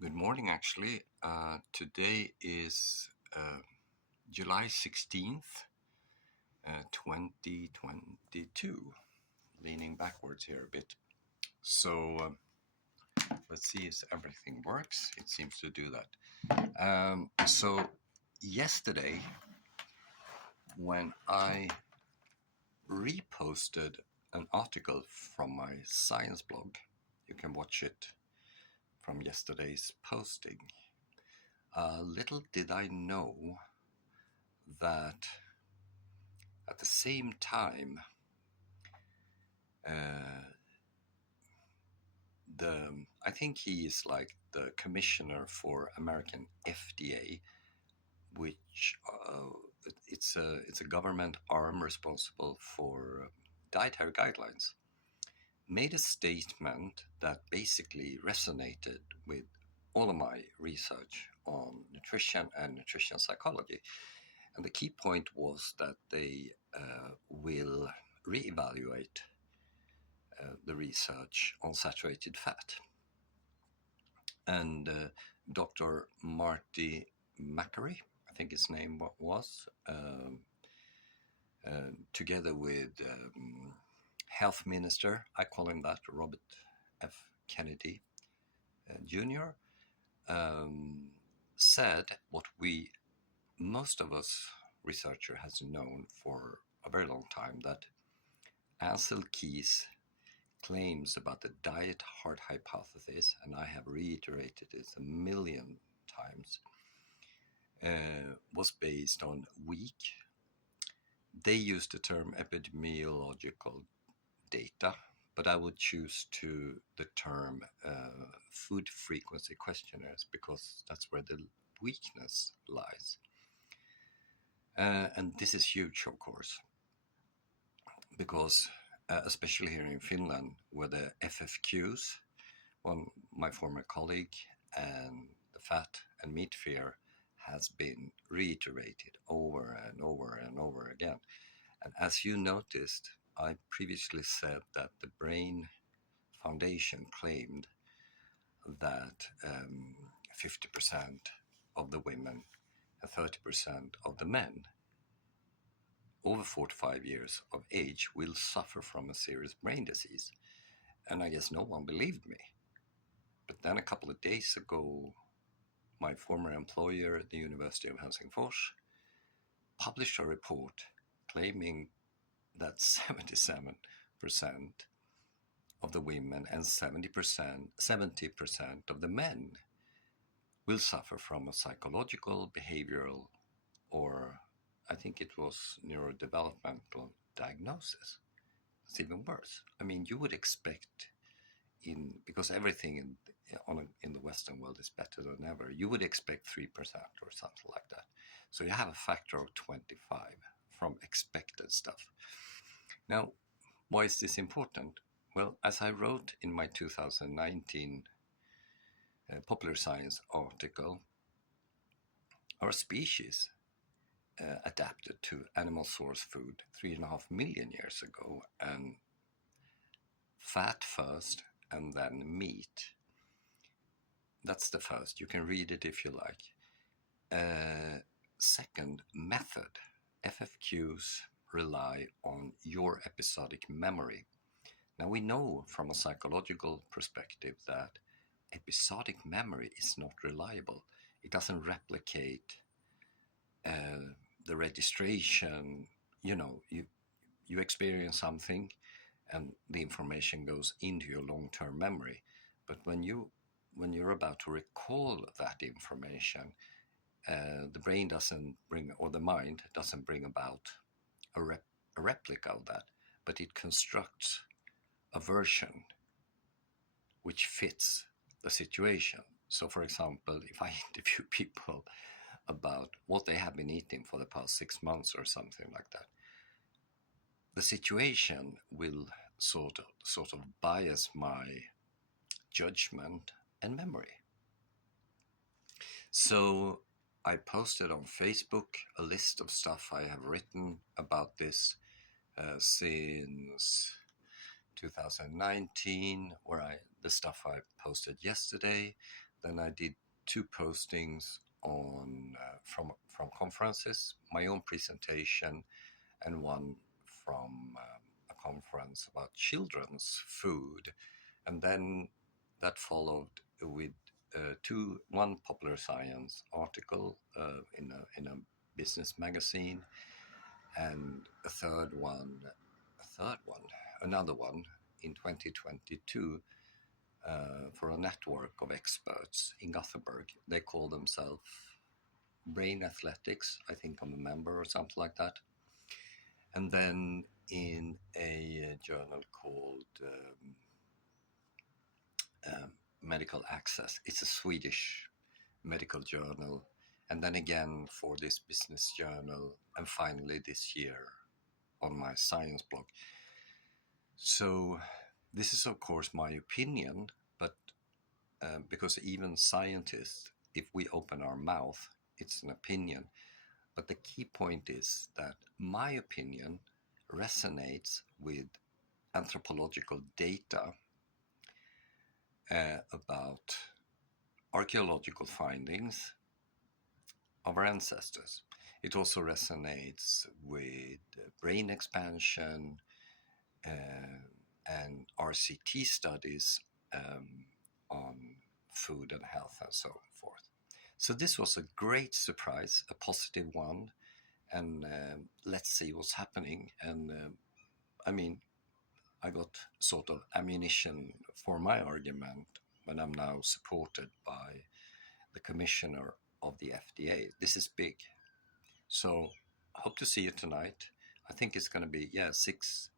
Good morning, actually. Today is July 16th, 2022. Leaning backwards here a bit. So let's see if everything works. It seems to do that. So yesterday, when I reposted an article from my science blog, you can watch it from yesterday's posting. Little did I know that at the same time, I think he is like the commissioner for American FDA, which it's a government arm responsible for dietary guidelines, made a statement that basically resonated with all of my research on nutrition and nutrition psychology. And the key point was that they will reevaluate the research on saturated fat. And Dr. Marty Makary, I think his name was, together with Health Minister, I call him that, Robert F. Kennedy Jr., said what most of us researcher has known for a very long time, that Ansel Keys' claims about the diet heart hypothesis, and I have reiterated this a million times, was based on weak. They used the term epidemiological data, but I would choose the term food frequency questionnaires, because that's where the weakness lies. And this is huge, of course, because especially here in Finland, where the FFQs, my former colleague, and the fat and meat fear has been reiterated over and over and over again. And as you noticed, I previously said that the Brain Foundation claimed that 50% of the women and 30% of the men over 45 years of age will suffer from a serious brain disease. And I guess no one believed me. But then a couple of days ago, my former employer at the University of Helsingfors published a report claiming that 77% of the women and 70% of the men will suffer from a psychological, behavioral, or I think it was neurodevelopmental diagnosis. It's even worse. I mean, you would expect, because everything in the Western world is better than ever, you would expect 3% or something like that. So you have a factor of 25 from expected stuff. Now, why is this important? Well, as I wrote in my 2019 Popular Science article, our species adapted to animal source food 3.5 million years ago, and fat first and then meat. That's the first. You can read it if you like. Second, method. FFQs rely on your episodic memory. Now, we know from a psychological perspective that episodic memory is not reliable. It doesn't replicate the registration. You experience something and the information goes into your long-term memory. But when you're about to recall that information, the brain doesn't bring, or the mind doesn't bring about a replica of that, but it constructs a version which fits the situation. So, for example, if I interview people about what they have been eating for the past 6 months or something like that, the situation will sort of bias my judgment and memory. So I posted on Facebook a list of stuff I have written about this since 2019, where the stuff I posted yesterday. Then I did two postings on from conferences, my own presentation, and one from a conference about children's food, and then that followed with one popular science article in a business magazine, and another one in 2022 for a network of experts in Gothenburg. They call themselves Brain Athletics. I think I'm a member or something like that. And then in a journal called Medical Access. It's a Swedish medical journal. And then again for this business journal. And finally this year on my science blog. So this is, of course, my opinion, but because even scientists, if we open our mouth, it's an opinion. But the key point is that my opinion resonates with anthropological data about archaeological findings of our ancestors. It also resonates with brain expansion and RCT studies on food and health and so forth. So this was a great surprise, a positive one, and let's see what's happening. And I mean, I got sort of ammunition for my argument when I'm now supported by the commissioner of the FDA. This is big. So hope to see you tonight. I think it's going to be, 6